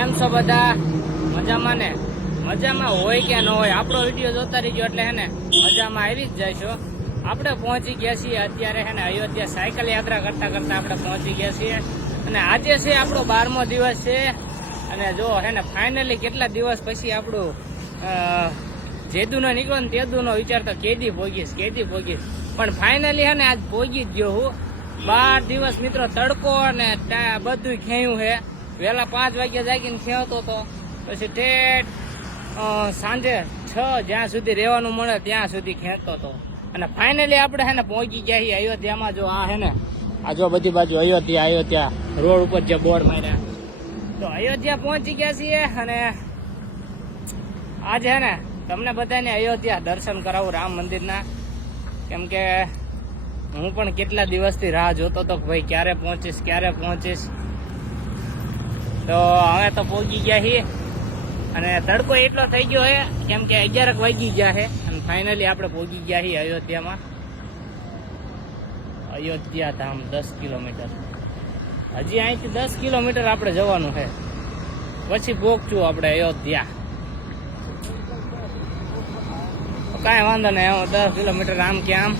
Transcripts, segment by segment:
એમ છો બધા મજામાં ને? મજામાં હોય કે ન હોય, આપણો વિડીયો જોતા રહીજો એટલે હે ને મજામાં આવી જ જઈશો. આપણે પહોંચી ગયા છીએ અત્યારે હે ને અયોધ્યા સાયકલ યાત્રા કરતા કરતા આપણે પહોંચી ગયા છીએ અને આજે છે આપણો 12મો દિવસ છે. અને જો હે ને ફાઇનલી કેટલા દિવસ પછી આપણું જેદુનો નીકળો ને તેદુનો વિચાર તો કેદી ભોગીશ પણ ફાઇનલી હે ને આજ ભોગી જ ગયો હું. 12 દિવસ મિત્રો તડકો અને બધું ખેયું છે. વહેલા 5 વાગ્યા જાગીને ખેવતો હતો, પછી ઠેઠ સાંજે 6 જ્યાં સુધી રહેવાનું મળે ત્યાં સુધી ખેંચતો હતો અને ફાઇનલી આપણે હે ને પહોંચી ગયા છીએ અયોધ્યામાં. જો આ હે ને આ જો બધી બાજુ અયોધ્યા રોડ ઉપર જે બોર્ડ માર્યા, તો અયોધ્યા પહોંચી ગયા છીએ. અને આજે હે ને તમને બધાને અયોધ્યા દર્શન કરાવું રામ મંદિરના, કેમ કે હું પણ કેટલા દિવસથી રાહ જોતો હતો કે ભાઈ ક્યારે પહોંચીશ. તો હવે તો પહોંચી ગયા છીએ અને તડકો એટલો થઈ ગયો છે કેમ કે 11 વાગી ગયા છે અને ફાઇનલી આપણે પહોંચી ગયા છીએ અયોધ્યામાં. અયોધ્યા ધામ 10 કિલોમીટર, હજી અહીંથી 10 કિલોમીટર આપણે જવાનું છે, પછી પહોંચશું આપણે અયોધ્યા. કાંઈ વાંધો નહીં, 10 કિલોમીટર આમ કે આમ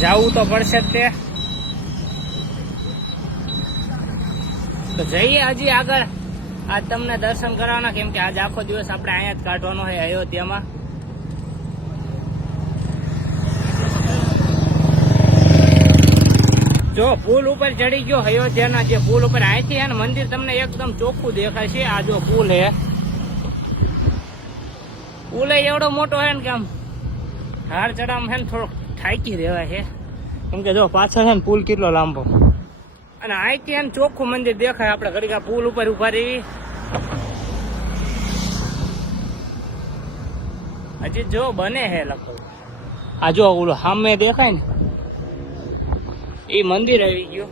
જવું તો પડશે જ તે. તો જઈએ હજી આગળ, આજ તમને દર્શન કરવાના, કેમ કે આજ આખો દિવસ આપણે અહીંયા જ કાઢવાનો છે અયોધ્યામાં. જો પુલ ઉપર ચડી ગયો અયોધ્યાના, જે પુલ ઉપર અહીંથી છે ને મંદિર તમને એકદમ ચોખ્ખું દેખાય છે. આ જો પુલ હે, પુલ એવડો મોટો છે ને કે આમ હાર ચડાવવામાં છે ને થોડોક થાકી રહેવાય છે, કેમ કે જો પાછળ છે ને પુલ કેટલો લાંબો અને અહીંથી એમ ચોખ્ખું મંદિર દેખાય. આપણે ઘડીક પુલ ઉપર ઉભા રહી, હજી જો બને હે લગભગ. આ જો ઓલું સામે દેખાય ને એ મંદિર આવી ગયું.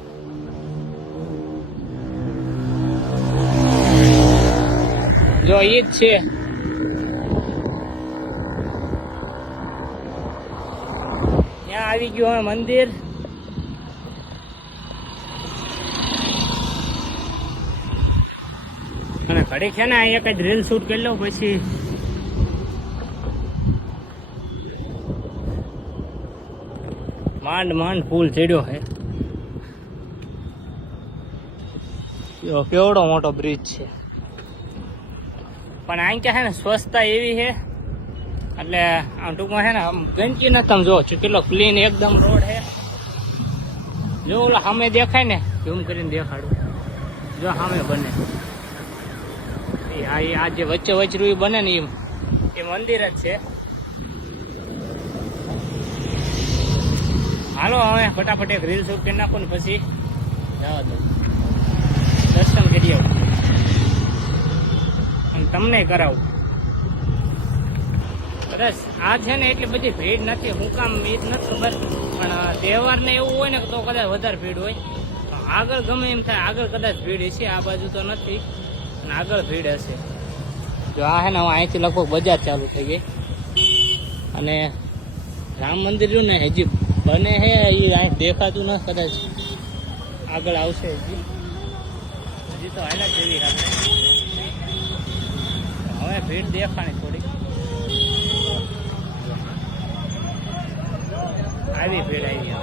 જો એ જ છે. ત્યાં આવી ગયું હવે મંદિર. અને ઘડીક છે ને એક જ રીલ શૂટ કરી લઉં, પછી માંડ પુલ ચડ્યો છે. કેવડો મોટો બ્રિજ છે, પણ અહીં ક્યાં છે ને સ્વચ્છતા એવી છે એટલે આમ ટૂંકમાં છે ને આમ ગંદકી નથી. તમે જો કેટલો ક્લીન એકદમ રોડ છે. જો ઓલા સામે દેખાય ને, ઝૂમ કરીને દેખાડું, જો સામે બને આ જે વચ્ચે બને ને એ મંદિર જ છે. હાલો હવે ફટાફટ એક રીલ શૂટ કરી નાખો ને પછી જવા દો, દર્શન કરી આવું અને તમને કરાવું. બસ આ છે ને એટલી બધી ભીડ નથી, હું કામ એ જ નથી ખબર, પણ તહેવારને એવું હોય ને તો કદાચ વધારે ભીડ હોય. આગળ ગમે એમ થાય, આગળ કદાચ ભીડ હશે, આ બાજુ તો નથી અને આગળ ભીડ હશે. જો આ હે ને અહીંથી લગભગ બજાર ચાલુ થઈ ગઈ અને રામ મંદિર રહ્યું ને હજી બને હે, એ અહીં દેખાતું ન, કદાચ આગળ આવશે. હજી તો હાલા જેવી રાખે, હવે ભીડ દેખાણી થોડી આવી ભીડ આવી.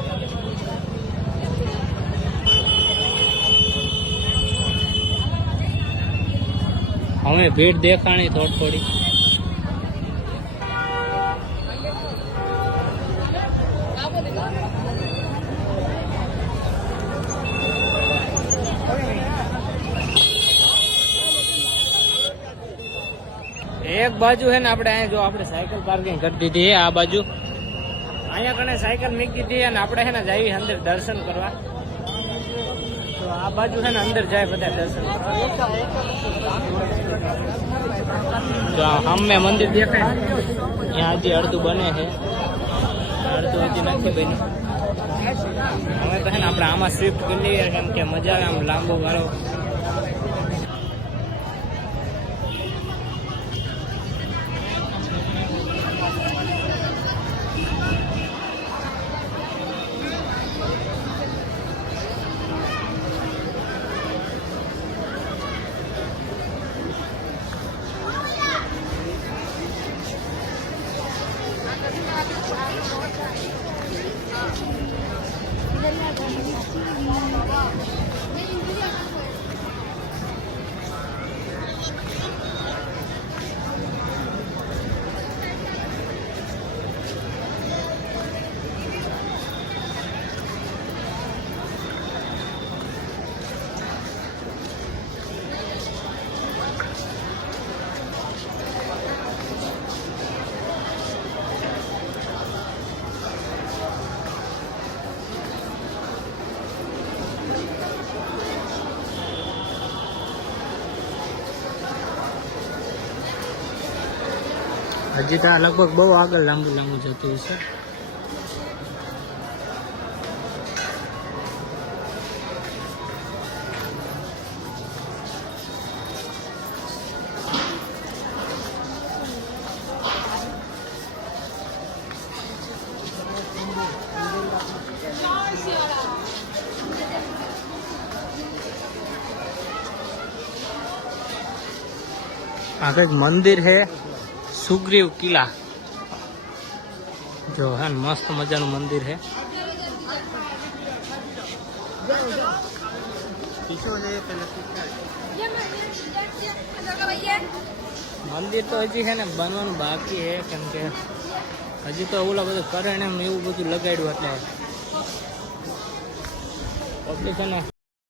હવે ભીડ દેખાણી થોડી. એક બાજુ છે ને આપણે અહીંયા જો આપણે સાયકલ પાર્કિંગ કરી દીધી, આ બાજુ અહીંયા કને સાયકલ મૂકી દીધી અને આપણે છે ને જઈએ અંદર દર્શન કરવા. તો આ બાજુ છે ને અંદર જાય બધા દર્શન કરવા. તો સામે મંદિર દેખાય, ત્યાં હજી અડધું બને છે, અડધું હજી નથી બન્યું. હવે તો છે ને આપણે આમાં સ્વિફ્ટ કરી લઈએ, કેમ કે મજા આવે આમ લાંબો ગાળો. હજી તો આ લગભગ બહુ આગળ લાંબુ જતું હશે. આ કંઈક મંદિર છે, સુગ્રીવ કિલ્લા. જો હે મસ્ત મજાનું મંદિર છે. મંદિર તો હજી છે ને બનવાનું બાકી છે, કેમ કે હજી તો ઓલા બધું કરે ને એવું બધું લગાડ્યું એટલે પબ્લિક છે ને